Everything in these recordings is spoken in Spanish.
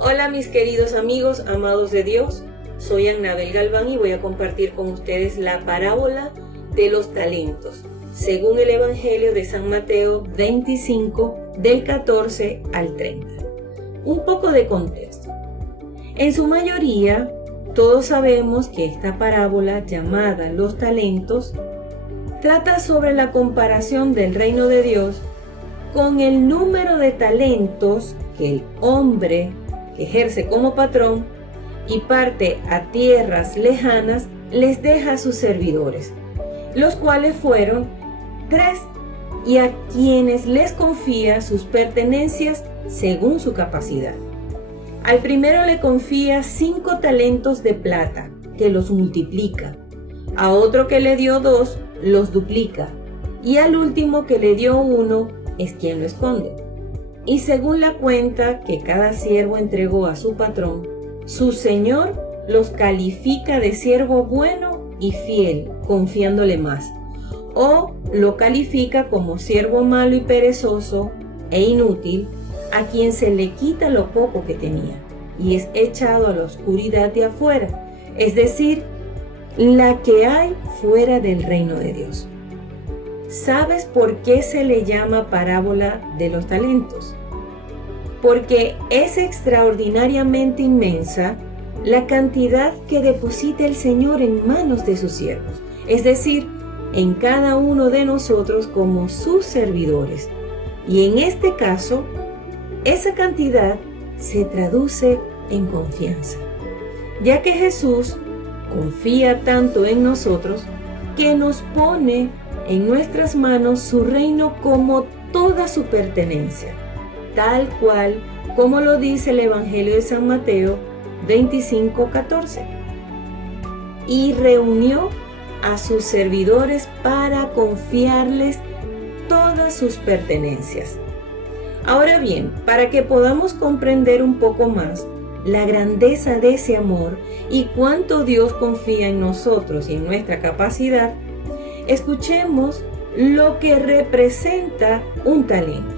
Hola mis queridos amigos, amados de Dios, soy Annabel Galván y voy a compartir con ustedes la parábola de los talentos, según el Evangelio de San Mateo 25, del 14 al 30. Un poco de contexto. En su mayoría, todos sabemos que esta parábola llamada Los Talentos trata sobre la comparación del reino de Dios con el número de talentos que el hombre ejerce como patrón y parte a tierras lejanas les deja a sus servidores, los cuales fueron 3, y a quienes les confía sus pertenencias según su capacidad. Al primero le confía 5 talentos de plata, que los multiplica. A otro que le dio 2, los duplica. Y al último que le dio 1, es quien lo esconde. Y según la cuenta que cada siervo entregó a su patrón, su señor los califica de siervo bueno y fiel, confiándole más. O lo califica como siervo malo y perezoso e inútil, a quien se le quita lo poco que tenía y es echado a la oscuridad de afuera, es decir, la que hay fuera del reino de Dios. ¿Sabes por qué se le llama parábola de los talentos? Porque es extraordinariamente inmensa la cantidad que deposita el Señor en manos de sus siervos, es decir, en cada uno de nosotros como sus servidores. Y en este caso, esa cantidad se traduce en confianza, ya que Jesús confía tanto en nosotros que nos pone en nuestras manos su reino como toda su pertenencia, tal cual como lo dice el Evangelio de San Mateo 25:14. Y reunió a sus servidores para confiarles todas sus pertenencias. Ahora bien, para que podamos comprender un poco más la grandeza de ese amor y cuánto Dios confía en nosotros y en nuestra capacidad, escuchemos lo que representa un talento.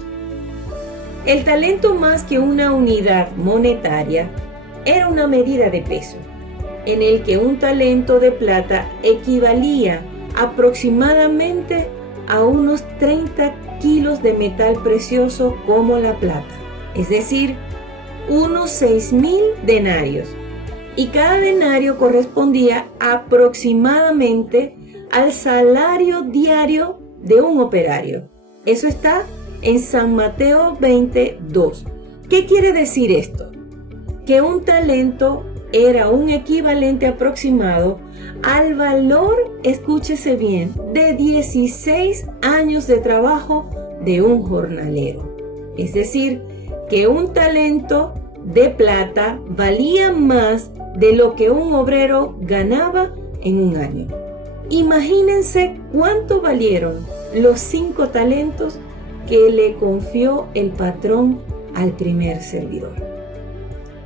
El talento, más que una unidad monetaria, era una medida de peso, en el que un talento de plata equivalía aproximadamente a unos 30 kilos de metal precioso como la plata, es decir, unos 6.000 denarios, y cada denario correspondía aproximadamente al salario diario de un operario. Eso está en San Mateo 22. ¿Qué quiere decir esto? Que un talento era un equivalente aproximado al valor, escúchese bien, de 16 años de trabajo de un jornalero. Es decir, que un talento de plata valía más de lo que un obrero ganaba en un año. Imagínense cuánto valieron los 5 talentos que le confió el patrón al primer servidor.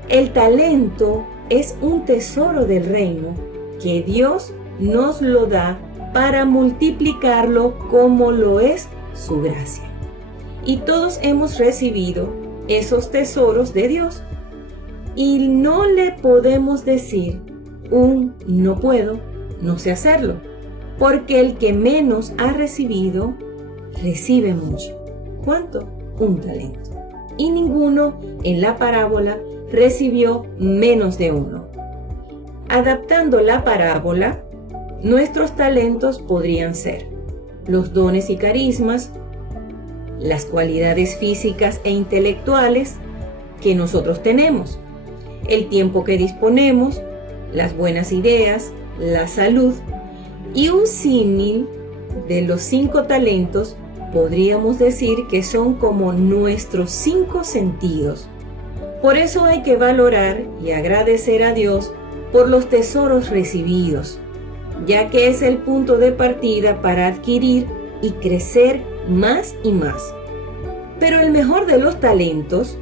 El talento es un tesoro del reino que Dios nos lo da para multiplicarlo como lo es su gracia. Y todos hemos recibido esos tesoros de Dios. Y no le podemos decir no puedo, no sé hacerlo, porque el que menos ha recibido, recibe mucho. ¿Cuánto? Un talento. Y ninguno en la parábola recibió menos de 1. Adaptando la parábola, nuestros talentos podrían ser los dones y carismas, las cualidades físicas e intelectuales que nosotros tenemos, el tiempo que disponemos, las buenas ideas, la salud, y un símil de los 5 talentos podríamos decir que son como nuestros 5 sentidos. Por eso hay que valorar y agradecer a Dios por los tesoros recibidos, ya que es el punto de partida para adquirir y crecer más y más. Pero el mejor de los talentos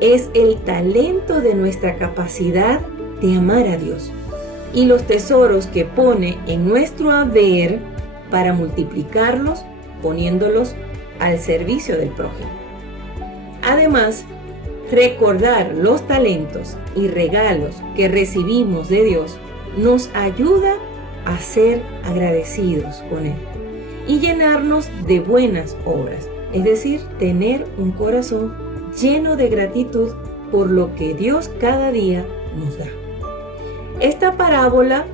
es el talento de nuestra capacidad de amar a Dios y los tesoros que pone en nuestro haber para multiplicarlos, poniéndolos al servicio del prójimo. Además, Recordar los talentos y regalos que recibimos de Dios nos ayuda a ser agradecidos con Él y llenarnos de buenas obras, es decir, tener un corazón lleno de gratitud por lo que Dios cada día nos da. Esta parábola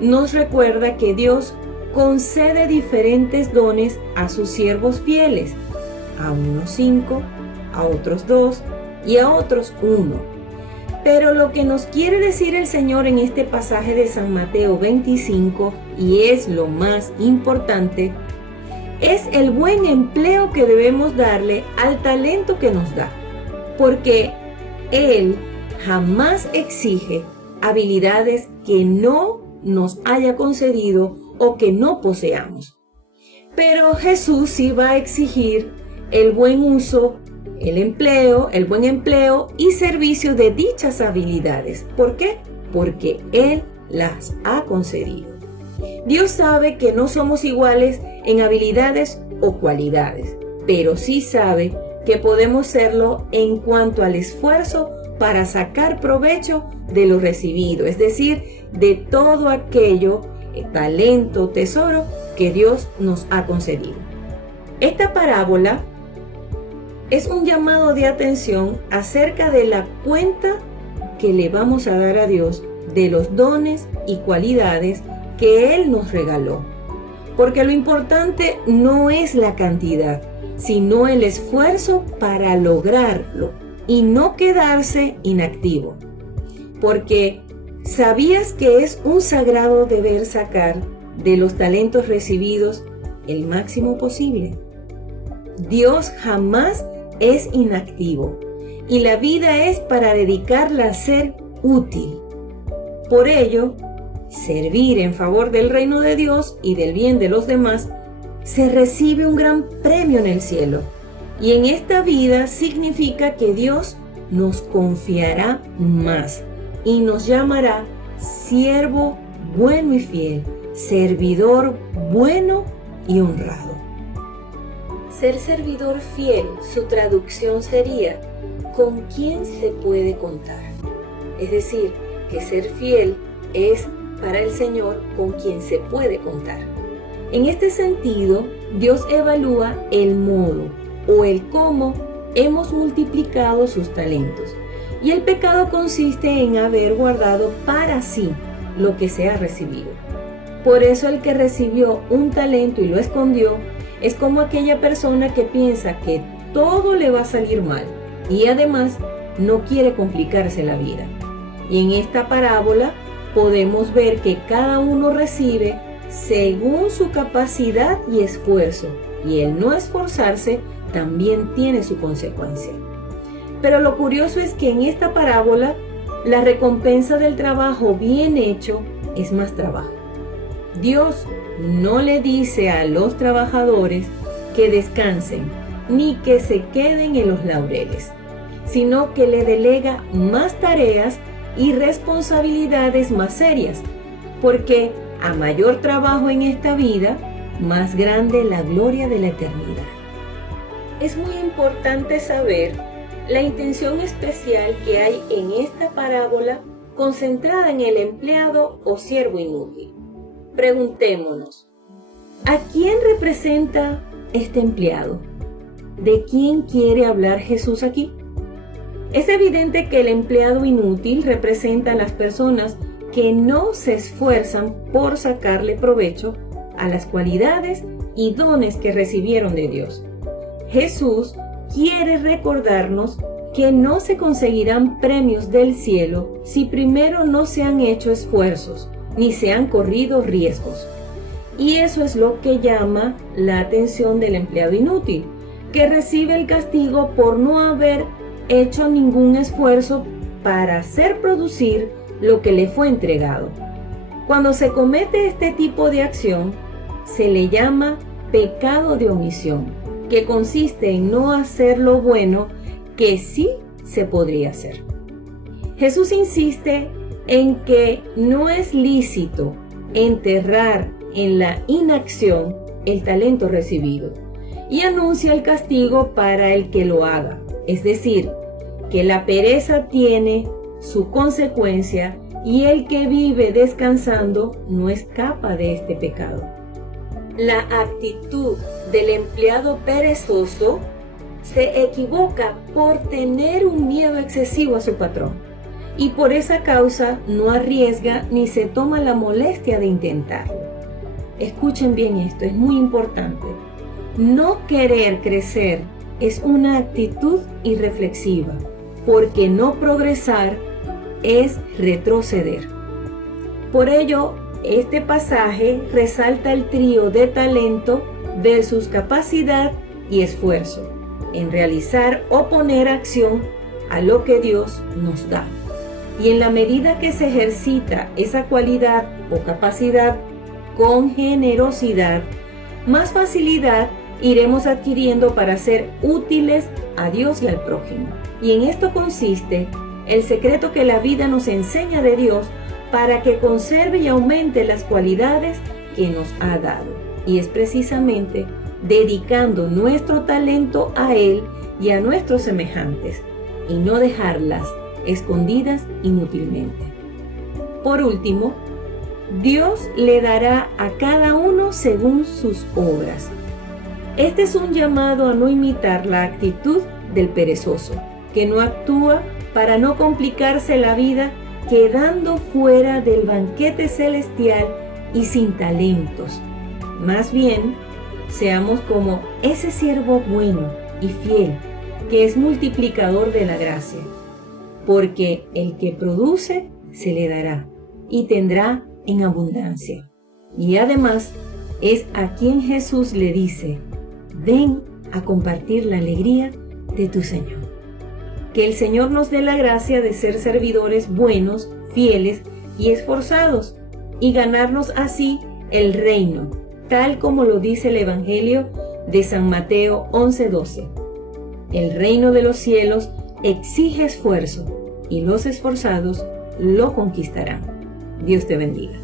nos recuerda que Dios concede diferentes dones a sus siervos fieles, a unos 5, a otros 2 y a otros 1. Pero lo que nos quiere decir el Señor en este pasaje de San Mateo 25, y es lo más importante, es el buen empleo que debemos darle al talento que nos da, porque Él jamás exige habilidades que no nos haya concedido o que no poseamos. Pero Jesús sí va a exigir el buen uso, el buen empleo y servicio de dichas habilidades. ¿Por qué? Porque Él las ha concedido. Dios sabe que no somos iguales en habilidades o cualidades, pero sí sabe que podemos serlo en cuanto al esfuerzo para sacar provecho de lo recibido, es decir, de todo aquello, talento, tesoro que Dios nos ha concedido. Esta parábola es un llamado de atención acerca de la cuenta que le vamos a dar a Dios de los dones y cualidades que Él nos regaló. Porque lo importante no es la cantidad, sino el esfuerzo para lograrlo y no quedarse inactivo. Porque ¿sabías que es un sagrado deber sacar de los talentos recibidos el máximo posible? Dios jamás es inactivo y la vida es para dedicarla a ser útil. Por ello, servir en favor del reino de Dios y del bien de los demás se recibe un gran premio en el cielo. Y en esta vida significa que Dios nos confiará más y nos llamará siervo bueno y fiel, servidor bueno y honrado. Ser servidor fiel, su traducción sería ¿con quién se puede contar? Es decir, que ser fiel es para el Señor con quien se puede contar. En este sentido, Dios evalúa el modo o el cómo hemos multiplicado sus talentos. Y el pecado consiste en haber guardado para sí lo que se ha recibido. Por eso el que recibió un talento y lo escondió es como aquella persona que piensa que todo le va a salir mal y además no quiere complicarse la vida. Y en esta parábola podemos ver que cada uno recibe según su capacidad y esfuerzo, y el no esforzarse también tiene su consecuencia. Pero lo curioso es que en esta parábola la recompensa del trabajo bien hecho es más trabajo. Dios no le dice a los trabajadores que descansen ni que se queden en los laureles, sino que le delega más tareas y responsabilidades más serias, porque a mayor trabajo en esta vida, más grande la gloria de la eternidad. Es muy importante saber la intención especial que hay en esta parábola concentrada en el empleado o siervo inútil. Preguntémonos, ¿a quién representa este empleado? ¿De quién quiere hablar Jesús aquí? Es evidente que el empleado inútil representa a las personas que no se esfuerzan por sacarle provecho a las cualidades y dones que recibieron de Dios. Jesús quiere recordarnos que no se conseguirán premios del cielo si primero no se han hecho esfuerzos ni se han corrido riesgos. Y eso es lo que llama la atención del empleado inútil, que recibe el castigo por no haber hecho ningún esfuerzo para hacer producir lo que le fue entregado. Cuando se comete este tipo de acción, se le llama pecado de omisión, que consiste en no hacer lo bueno que sí se podría hacer. Jesús insiste en que no es lícito enterrar en la inacción el talento recibido y anuncia el castigo para el que lo haga. Es decir, porque la pereza tiene su consecuencia y el que vive descansando no escapa de este pecado. La actitud del empleado perezoso se equivoca por tener un miedo excesivo a su patrón y por esa causa no arriesga ni se toma la molestia de intentarlo. Escuchen bien esto, es muy importante. No querer crecer es una actitud irreflexiva, porque no progresar es retroceder. Por ello, este pasaje resalta el trío de talento versus capacidad y esfuerzo en realizar o poner acción a lo que Dios nos da. Y en la medida que se ejercita esa cualidad o capacidad con generosidad, más facilidad iremos adquiriendo para ser útiles a Dios y al prójimo. Y en esto consiste el secreto que la vida nos enseña de Dios para que conserve y aumente las cualidades que nos ha dado. Y es precisamente dedicando nuestro talento a Él y a nuestros semejantes, y no dejarlas escondidas inútilmente. Por último, Dios le dará a cada uno según sus obras. Este es un llamado a no imitar la actitud del perezoso, que no actúa para no complicarse la vida quedando fuera del banquete celestial y sin talentos. Más bien, seamos como ese siervo bueno y fiel, que es multiplicador de la gracia, porque el que produce se le dará y tendrá en abundancia. Y además es a quien Jesús le dice: ven a compartir la alegría de tu Señor. Que el Señor nos dé la gracia de ser servidores buenos, fieles y esforzados, y ganarnos así el reino, tal como lo dice el Evangelio de San Mateo 11:12. El reino de los cielos exige esfuerzo, y los esforzados lo conquistarán. Dios te bendiga.